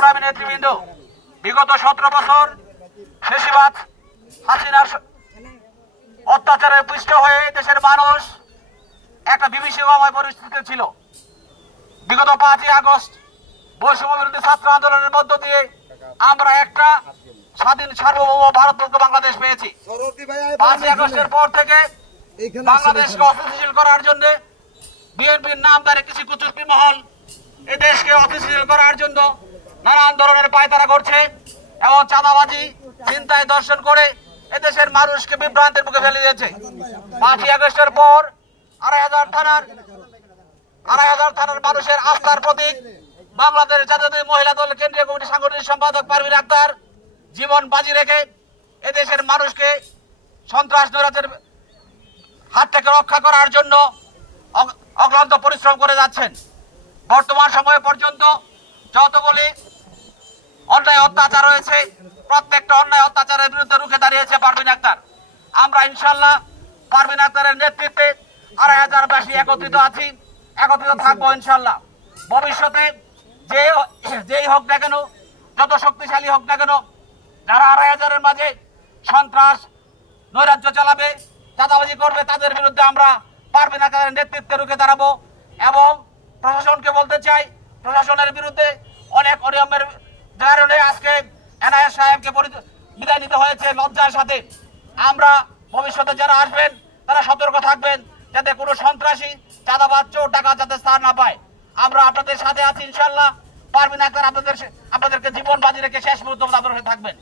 নেতৃবৃন্দ, বিগত 17 বছর ফ্যাসিবাদ হাসিনার অত্যাচারে পিষ্ট হয়ে দেশের মানুষ একটা বিভীষিকাময় পরিস্থিতি ছিল। বিগত 5ই আগস্ট বৈষম্য বিরোধী ছাত্র আন্দোলনের মধ্য দিয়ে আমরা একটা স্বাধীন সার্বভৌম ভারতবর্ষ বাংলাদেশ পেয়েছি। 5ই আগস্টের পর থেকে বাংলাদেশকে অস্থিতিশীল করার জন্য বিএনপির নামদারে কিছু কুচুর্পি মহল এই দেশকে অস্থিতিশীল করার জন্য নানান ধরনের পায়তারা করছে এবং চাঁদাবাজি চিন্তায় দর্শন করে এদেশের মানুষকে বিভ্রান্তের মুখে ফেলে দিয়েছে। 5ই আগস্টের পর 2,500 থানার মানুষের আস্থার প্রতীক বাংলাদেশ জাতীয় মহিলা দল কেন্দ্রীয় কমিটির সাংগঠনিক সম্পাদক পারভিন আক্তার জীবন বাজি রেখে এদেশের মানুষকে সন্ত্রাস নৈরাজ্যের হাত থেকে রক্ষা করার জন্য অক্লান্ত পরিশ্রম করে যাচ্ছেন। বর্তমান সময় পর্যন্ত যতগুলি অন্যায় অত্যাচার হয়েছে প্রত্যেকটা অন্যায় অত্যাচারের বিরুদ্ধে রুখে দাঁড়িয়েছে পারভিন আক্তার। আমরা ইনশাল্লাহ পারভিন আক্তারের নেতৃত্বে 2,500 একত্রিত থাকবো ইনশাল্লাহ। ভবিষ্যতে যেই হোক না কেন, যত শক্তিশালী হোক না কেন, যারা 2,500-এর মাঝে সন্ত্রাস নৈরাজ্য চালাবে, চাঁদাবাজি করবে, তাদের বিরুদ্ধে আমরা পারভিন আক্তারের নেতৃত্বে রুখে দাঁড়াবো। এবং প্রশাসনকে বলতে চাই, প্রশাসনের বিরুদ্ধে অনেক অনিয়মের কারণে আজকে এনআইএ সাহেবকে বিদায় নিতে হয়েছে লজ্জার সাথে। আমরা ভবিষ্যতে যারা আসবেন তারা সতর্ক থাকবেন যাতে কোনো সন্ত্রাসী চাঁদাবাজ চোর টাকা যাতে স্থান না পায়। আমরা আপনাদের সাথে আছি ইনশাল্লাহ। পারভিন আক্তার আপনাদেরকে জীবন বাজি রেখে শেষ মুহূর্ত আপনাদের থাকবেন।